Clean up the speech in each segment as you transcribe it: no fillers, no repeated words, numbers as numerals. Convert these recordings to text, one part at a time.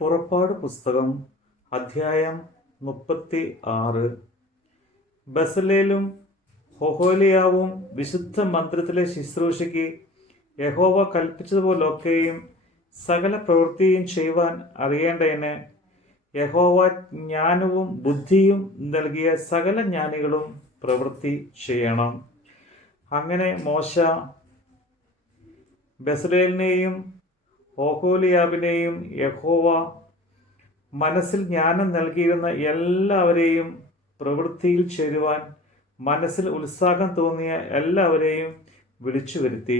പുറപ്പാട് പുസ്തകം അധ്യായം 36. ബസലേലും ഹൊഹോലിയാവും വിശുദ്ധ മന്ദിരത്തിലെ ശുശ്രൂഷയ്ക്ക് യഹോവ കൽപ്പിച്ചതുപോലൊക്കെയും സകല പ്രവൃത്തിയും ചെയ്യുവാൻ അറിയേണ്ടതിന് യഹോവ ജ്ഞാനവും ബുദ്ധിയും നൽകിയ സകല ജ്ഞാനികളും പ്രവൃത്തി ചെയ്യണം. അങ്ങനെ മോശ ബസലേലിനെയും ഓഹോലിയാബിനെയും യഹോവ മനസ്സിൽ ജ്ഞാനം നൽകിയിരുന്ന എല്ലാവരെയും പ്രവൃത്തിയിൽ ചേരുവാൻ മനസ്സിൽ ഉത്സാഹം തോന്നിയ എല്ലാവരെയും വിളിച്ചു വരുത്തി.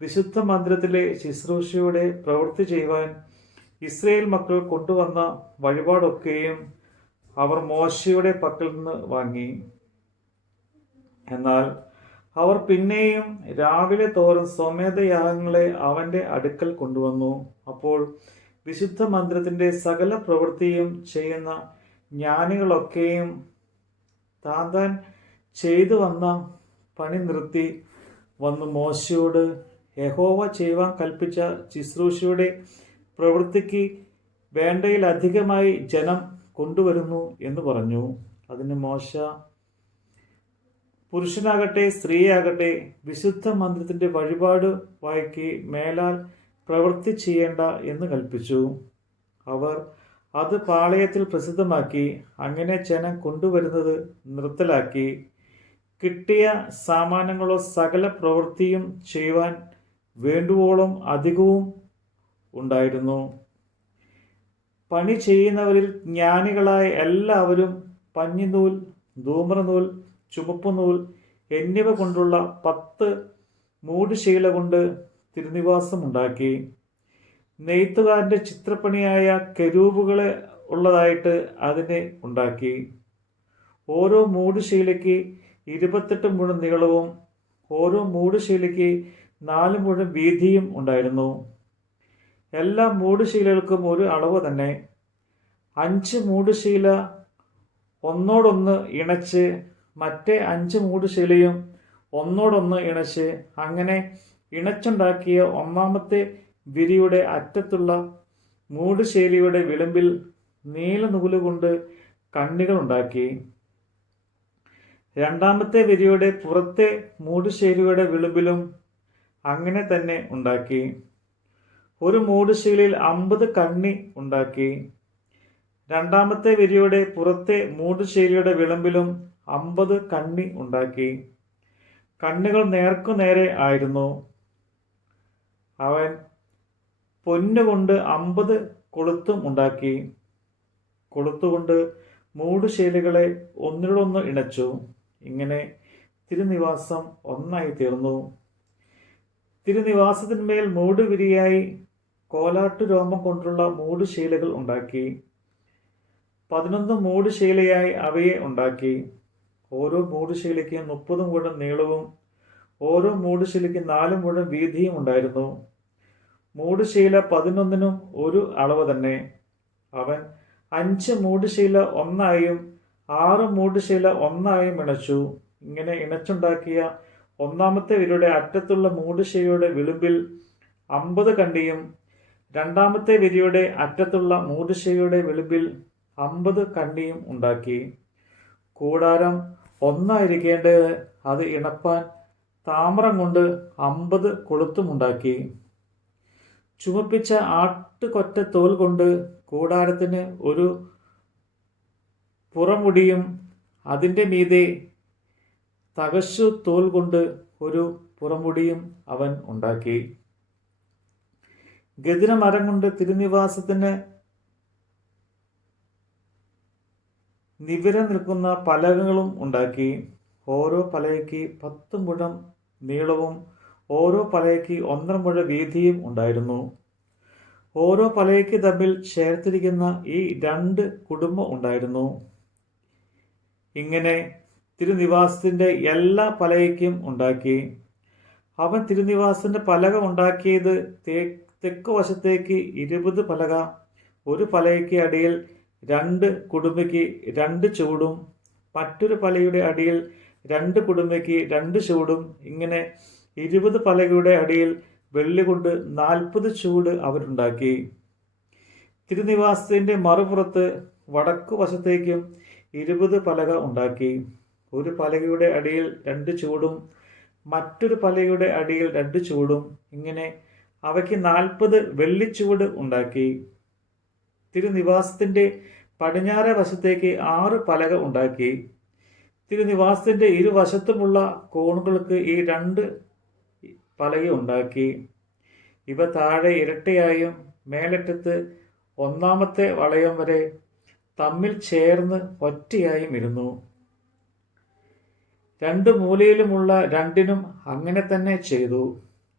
വിശുദ്ധ മന്ദിരത്തിലെ ശുശ്രൂഷയുടെ പ്രവൃത്തി ചെയ്യുവാൻ ഇസ്രായേൽ മക്കൾ കൊണ്ടുവന്ന വഴിപാടൊക്കെയും അവർ മോശയുടെ പക്കൽ നിന്ന് വാങ്ങി. എന്നാൽ അവർ പിന്നെയും രാവിലെ തോറും സ്വമേധയാഗങ്ങളെ അവന്റെ അടുക്കൽ കൊണ്ടുവന്നു. അപ്പോൾ വിശുദ്ധ മന്ദിരത്തിന്റെ സകല പ്രവൃത്തിയും ചെയ്യുന്ന ജ്ഞാനികളൊക്കെയും താൻ ചെയ്തു വന്ന പണി നിർത്തി വന്നു മോശയോട്, യഹോവ ചെയ്യുവാൻ കൽപ്പിച്ച ശുശ്രൂഷയുടെ പ്രവൃത്തിക്ക് വേണ്ടയിലധികമായി ജനം കൊണ്ടുവരുന്നു എന്ന് പറഞ്ഞു. അതിന് മോശ, പുരുഷനാകട്ടെ സ്ത്രീയാകട്ടെ വിശുദ്ധ മന്ദിരത്തിന്റെ വഴിപാട് വായ്ക്ക് മേലാൽ പ്രവൃത്തി ചെയ്യേണ്ട എന്ന് കൽപ്പിച്ചു. അവർ അത് പാളയത്തിൽ പ്രസിദ്ധമാക്കി. അങ്ങനെ ജനം കൊണ്ടുവരുന്നത് നിർത്തലാക്കി. കിട്ടിയ സാമാനങ്ങളോ സകല പ്രവൃത്തിയും ചെയ്യുവാൻ വേണ്ടുവോളം അധികവും ഉണ്ടായിരുന്നു. പണി ചെയ്യുന്നവരിൽ ജ്ഞാനികളായ എല്ലാവരും പഞ്ഞിനൂൽ, ധൂമ്രനൂൽ, ചുവപ്പുനൂൽ എന്നിവ കൊണ്ടുള്ള 10 മൂടുശീല കൊണ്ട് തിരുനിവാസം ഉണ്ടാക്കി. നെയ്ത്തുകാരന്റെ ചിത്രപ്പണിയായ കെരൂബുകളെ ഉള്ളതായിട്ട് അതിനെ ഉണ്ടാക്കി. ഓരോ മൂടുശീലയ്ക്ക് 28 മുഴം നീളവും ഓരോ മൂടുശീലയ്ക്ക് 4 മുഴം വീതിയും ഉണ്ടായിരുന്നു. എല്ലാ മൂടുശീലകൾക്കും ഒരു അളവ് തന്നെ. 5 മൂടുശീല ഒന്നോടൊന്ന് ഇണച്ച് മറ്റേ 5 മൂടുശീലയും ഒന്നോടൊന്ന് ഇണച്ച്, അങ്ങനെ ഇണച്ചുണ്ടാക്കിയ ഒന്നാമത്തെ വിരിയുടെ അറ്റത്തുള്ള മൂടുശീലയുടെ വിളിമ്പിൽ നീല നൂലുകൊണ്ട് കണ്ണികൾ ഉണ്ടാക്കി. രണ്ടാമത്തെ വിരിയുടെ പുറത്തെ മൂടുശീലയുടെ വിളിമ്പിലും അങ്ങനെ തന്നെ ഉണ്ടാക്കി. ഒരു മൂടുശീലയിൽ 50 കണ്ണി ഉണ്ടാക്കി. രണ്ടാമത്തെ വിരിയുടെ പുറത്തെ മൂടുശീലയുടെ വിളിമ്പിലും 50 കണ്ണി ഉണ്ടാക്കി. കണ്ണികൾ നേർക്കുനേരെ ആയിരുന്നു. അവൻ പൊന്നുകൊണ്ട് 50 കൊളുത്തും ഉണ്ടാക്കി. കൊളുത്തുകൊണ്ട് മൂടുശീലകളെ ഒന്നിനോടൊന്ന് ഇണച്ചു. ഇങ്ങനെ തിരുനിവാസം ഒന്നായി തീർന്നു. തിരുനിവാസത്തിന്മേൽ മൂടുവിരിയായി കോലാട്ടുരോമം കൊണ്ടുള്ള മൂടുശീലകൾ ഉണ്ടാക്കി. 11 മൂടുശീലയായി അവയെ ഉണ്ടാക്കി. ഓരോ മൂടുശീലയ്ക്ക് 30 മുഴം നീളവും ഓരോ മൂടുശീലയ്ക്ക് 4 മുഴം വീതിയും ഉണ്ടായിരുന്നു. മൂടുശീല 11നും ഒരു അളവ് തന്നെ. അവൻ 5 മൂടുശീല ഒന്നായും 6 മൂടുശീല ഒന്നായും ഇണച്ചു. ഇങ്ങനെ ഇണച്ചുണ്ടാക്കിയ ഒന്നാമത്തെ വിരിയുടെ അറ്റത്തുള്ള മൂടുശീലയുടെ വിളിമ്പിൽ 50 കണ്ണിയും രണ്ടാമത്തെ വിരിയുടെ അറ്റത്തുള്ള മൂടുശീലയുടെ വിളിമ്പിൽ 50 കണ്ണിയും ഉണ്ടാക്കി. കൂടാരം ഒന്നായിരിക്കേണ്ടത് അത് ഇണപ്പാൻ താമ്രം കൊണ്ട് 50 കൊളുത്തുമുണ്ടാക്കി. ചുമപ്പിച്ച ആട്ടുകൊറ്റ തോൽ കൊണ്ട് കൂടാരത്തിന് ഒരു പുറമുടിയും അതിൻ്റെ മീതെ തകശു തോൽ കൊണ്ട് ഒരു പുറമുടിയും അവൻ ഉണ്ടാക്കി. ഗദിര മരം കൊണ്ട് തിരുനിവാസത്തിന് നിവിര നിൽക്കുന്ന പലകകളും ഉണ്ടാക്കി. ഓരോ പലകയ്ക്ക് 10 മുഴം നീളവും ഓരോ പലകയ്ക്ക് 1.5 മുഴം വീതിയും ഉണ്ടായിരുന്നു. ഓരോ പലകയ്ക്ക് തമ്മിൽ ചേർത്തിരിക്കുന്ന ഈ 2 കുടുംബം ഉണ്ടായിരുന്നു. ഇങ്ങനെ തിരുനിവാസത്തിന്റെ എല്ലാ പലകയ്ക്കും ഉണ്ടാക്കി. അവൻ തിരുനിവാസത്തിന്റെ പലക ഉണ്ടാക്കിയത് തെക്ക് വശത്തേക്ക് 20 പലക, ഒരു പലകയ്ക്ക് അടിയിൽ 2 കുടുംബയ്ക്ക് 2 ചുവടും മറ്റൊരു പലയുടെ അടിയിൽ 2 കുടുംബയ്ക്ക് 2 ചുവടും, ഇങ്ങനെ 20 പലകയുടെ അടിയിൽ വെള്ളി കൊണ്ട് 40 ചൂട് അവരുണ്ടാക്കി. തിരുനിവാസത്തിൻ്റെ മറുപുറത്ത് വടക്കു വശത്തേക്കും 20 പലക ഉണ്ടാക്കി. ഒരു പലകയുടെ അടിയിൽ 2 ചൂടും മറ്റൊരു പലകയുടെ അടിയിൽ 2 ചൂടും, ഇങ്ങനെ അവയ്ക്ക് 40 വെള്ളിച്ചൂട് ഉണ്ടാക്കി. തിരുനിവാസത്തിൻ്റെ പടിഞ്ഞാറേ വശത്തേക്ക് 6 പലക ഉണ്ടാക്കി. തിരുനിവാസത്തിൻ്റെ ഇരുവശത്തുമുള്ള കോണുകൾക്ക് ഈ 2 പലക ഉണ്ടാക്കി. ഇവ താഴെ ഇരട്ടയായും മേലറ്റത്ത് 1-ാമത്തെ വളയം വരെ തമ്മിൽ ചേർന്ന് ഒറ്റയായും ഇരുന്നു. 2 മൂലയിലുമുള്ള 2-നും അങ്ങനെ തന്നെ ചെയ്തു.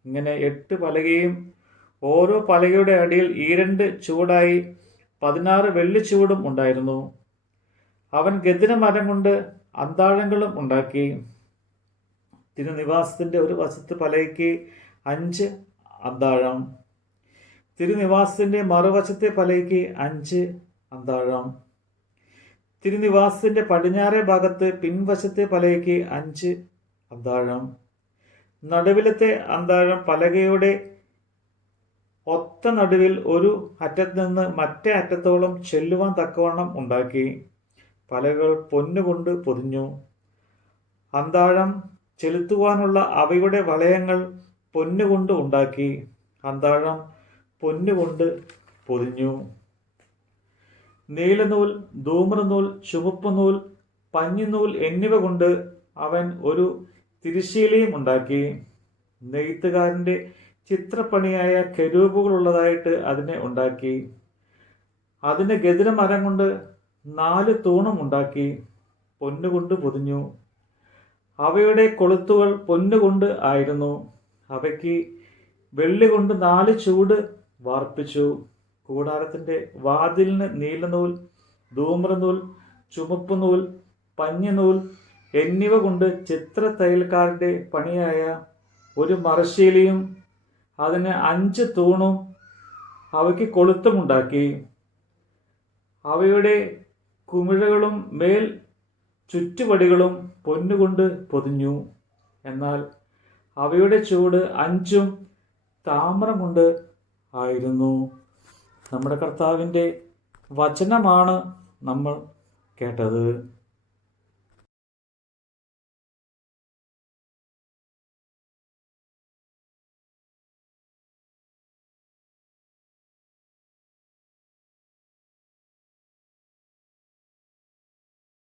ഇങ്ങനെ 8 പലകയും ഓരോ പലകയുടെ അടിയിൽ ഈ 2 ചൂടായി 16 വെള്ളിച്ചൂടും ഉണ്ടായിരുന്നു. അവൻ ഗദിര മരം കൊണ്ട് അന്താഴങ്ങളും ഉണ്ടാക്കി. തിരുനിവാസത്തിൻ്റെ ഒരു വശത്ത് പലകയ്ക്ക് 5 അന്താഴം, തിരുനിവാസത്തിൻ്റെ മറുവശത്തെ പലകയ്ക്ക് 5 അന്താഴം. തിരുനിവാസത്തിൻ്റെ പടിഞ്ഞാറേ ഭാഗത്ത് പിൻവശത്തെ പലകയ്ക്ക് 5 അന്താഴം. നടുവിലത്തെ അന്താഴം പലകയുടെ ഒത്ത നടുവിൽ ഒരു അറ്റത്ത് നിന്ന് മറ്റേ അറ്റത്തോളം ചെല്ലുവാൻ തക്കവണ്ണം ഉണ്ടാക്കി. പലകകൾ പൊന്നുകൊണ്ട് പൊതിഞ്ഞു. അന്താഴം ചെലുത്തുവാനുള്ള അവയുടെ വളയങ്ങൾ പൊന്നുകൊണ്ട് ഉണ്ടാക്കി. അന്താഴം പൊന്നുകൊണ്ട് പൊതിഞ്ഞു. നീലനൂൽ, ധൂമ്രനൂൽ, ചുവപ്പുനൂൽ, പഞ്ഞിനൂൽ എന്നിവ കൊണ്ട് അവൻ ഒരു തിരശ്ശീലയും ഉണ്ടാക്കി. നെയ്ത്തുകാരൻ്റെ ചിത്രപ്പണിയായ കെരൂബുകളുള്ളതായിട്ട് അതിനെ ഉണ്ടാക്കി. അതിന് ഗദിര മരം കൊണ്ട് 4 തൂണും ഉണ്ടാക്കി. പൊന്നുകൊണ്ട് പൊതിഞ്ഞു. അവയുടെ കൊളുത്തുകൾ പൊന്നുകൊണ്ട് ആയിരുന്നു. അവയ്ക്ക് വെള്ളി കൊണ്ട് 4 ചൂട് വാർപ്പിച്ചു. കൂടാരത്തിൻ്റെ വാതിലിന് നീലനൂൽ, ധൂമ്രനൂൽ, ചുവപ്പുനൂൽ, പഞ്ഞിനൂൽ എന്നിവ കൊണ്ട് ചിത്രത്തയ്യൽക്കാരൻ്റെ പണിയായ ഒരു മറശ്ശീലയും അതിന് 5 തൂണും അവയ്ക്ക് കൊളുത്തുമുണ്ടാക്കി. അവയുടെ കുമിഴകളും മേൽ ചുറ്റുപടികളും പൊന്നുകൊണ്ട് പൊതിഞ്ഞു. എന്നാൽ അവയുടെ ചൂട് 5ഉം താമ്രം കൊണ്ട് ആയിരുന്നു. നമ്മുടെ കർത്താവിൻ്റെ വചനമാണ് നമ്മൾ കേട്ടത്.